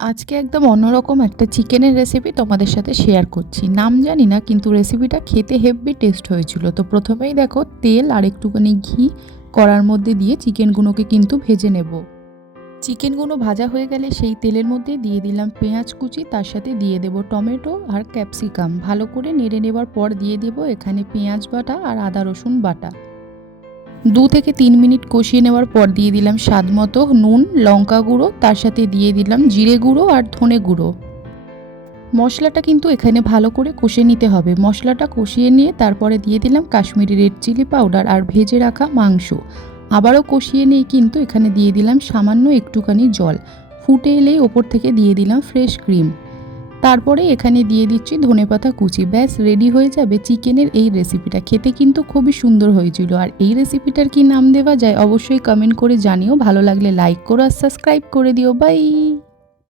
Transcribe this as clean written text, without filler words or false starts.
আজকে একদম অন্যরকম একটা চিকেনের রেসিপি তোমাদের সাথে শেয়ার করছি। নাম জানি না, কিন্তু রেসিপিটা খেতে হেব্বি টেস্ট হয়েছিল। তো প্রথমেই দেখো, তেল আর একটুখানি ঘি কড়ার মধ্যে দিয়ে চিকেনগুলোকে কিন্তু ভেজে নেব। চিকেনগুলো ভাজা হয়ে গেলে সেই তেলের মধ্যে দিয়ে দিলাম পেঁয়াজ কুচি, তার সাথে দিয়ে দেব টমেটো আর ক্যাপসিকাম। ভালো করে নেড়ে নেবার পর দিয়ে দেব এখানে পেঁয়াজ বাটা আর আদা রসুন বাটা। 2 থেকে 3 মিনিট কষিয়ে নেওয়ার পর দিয়ে দিলাম স্বাদ মতো নুন, লঙ্কা গুঁড়ো, তার সাথে দিয়ে দিলাম জিরে গুঁড়ো আর ধনে গুঁড়ো। মশলাটা কিন্তু এখানে ভালো করে কষে নিতে হবে। মশলাটা কষিয়ে নিয়ে তারপরে দিয়ে দিলাম কাশ্মীরি রেড চিলি পাউডার আর ভেজে রাখা মাংস। আবারও কষিয়ে নিয়ে কিন্তু এখানে দিয়ে দিলাম সামান্য একটুখানি জল। ফুটে এলেই ওপর থেকে দিয়ে দিলাম ফ্রেশ ক্রিম। তারপরে এখানে দিয়ে দিচ্ছি ধনেপাতা কুচি। ব্যাস রেডি হয়ে যাবে চিকেনের এই রেসিপিটা। খেতে কিন্তু খুবই সুন্দর হয়েছিল। আর এই রেসিপিটার কি নাম দেওয়া যায় অবশ্যই কমেন্ট করে জানিও। ভালো লাগলে লাইক করো আর সাবস্ক্রাইব করে দিও। বাই।